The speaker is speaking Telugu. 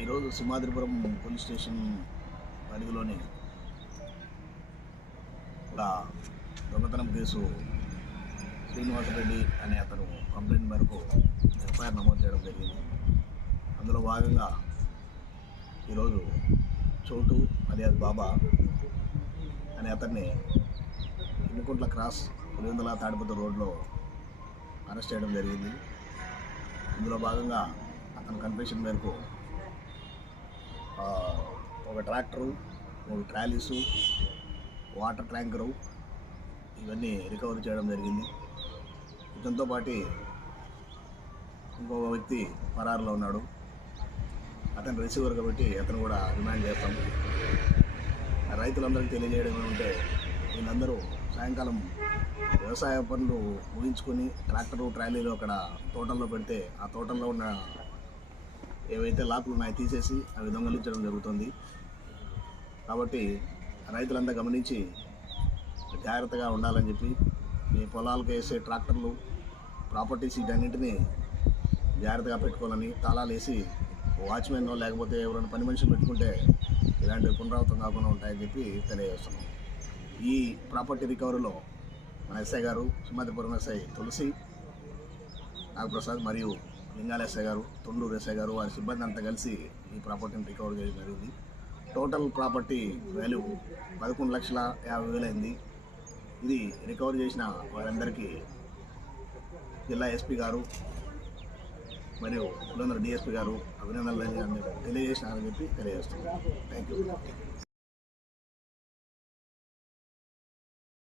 ఈరోజు సింహాద్రిపురం పోలీస్ స్టేషన్ పరిధిలోని ఒక దొంగతనం కేసు శ్రీనివాసరెడ్డి అనే అతను కంప్లైంట్ మేరకు ఎఫ్ఐఆర్ నమోదు చేయడం జరిగింది. అందులో భాగంగా ఈరోజు చోటు అలియాస్ బాబా అనే అతన్ని ఇనుకుంట్ల క్రాస్ పులివెందుల తాడిపత్రి రోడ్లో అరెస్ట్ చేయడం జరిగింది. ఇందులో భాగంగా అతని కన్ఫెషన్ మేరకు ఒక ట్రాక్టరు, 3 ట్రాలీసు, వాటర్ ట్యాంకరు ఇవన్నీ రికవరీ చేయడం జరిగింది. ఇతనితో పాటు ఇంకొక వ్యక్తి పరారులో ఉన్నాడు. అతను రిసీవర్ కాబట్టి అతను కూడా రిమాండ్ చేస్తాం. రైతులందరికీ తెలియజేయడం ఏమంటే, వీళ్ళందరూ సాయంకాలం వ్యవసాయ పనులు ముగించుకొని ట్రాక్టరు ట్రాలీలు అక్కడ తోటల్లో పెడితే ఆ తోటల్లో ఉన్న ఏవైతే లాకులు ఉన్నాయో తీసేసి అవి దొంగలించడం జరుగుతుంది. కాబట్టి రైతులంతా గమనించి జాగ్రత్తగా ఉండాలని చెప్పి, మీ పొలాలకు వేసే ట్రాక్టర్లు, ప్రాపర్టీస్ వీటన్నింటినీ జాగ్రత్తగా పెట్టుకోవాలని, తాళాలు వేసి వాచ్మెన్ లేకపోతే ఎవరైనా పని మనుషులు పెట్టుకుంటే ఇలాంటివి పునరావృతం కాకుండా ఉంటాయని చెప్పి తెలియజేస్తున్నాం. ఈ ప్రాపర్టీ రికవరీలో మన ఎస్ఐ గారు, సింహాద్రిపురం ఎస్ఐ తులసి నాగప్రసాద్ మరియు లింగాల ఎస్ఐ గారు, తొండూరు ఎస్ఐ గారు, వారి సిబ్బంది అంతా కలిసి ఈ ప్రాపర్టీని రికవర్ చేయడం జరిగింది. టోటల్ ప్రాపర్టీ వాల్యూ 11,50,000 అయింది. ఇది రికవర్ చేసిన వారందరికీ జిల్లా ఎస్పీ గారు మరియు పులివెందుల డిఎస్పీ గారు అభినందనలు తెలియజేసినారని చెప్పి తెలియజేస్తున్నాను. Thank you.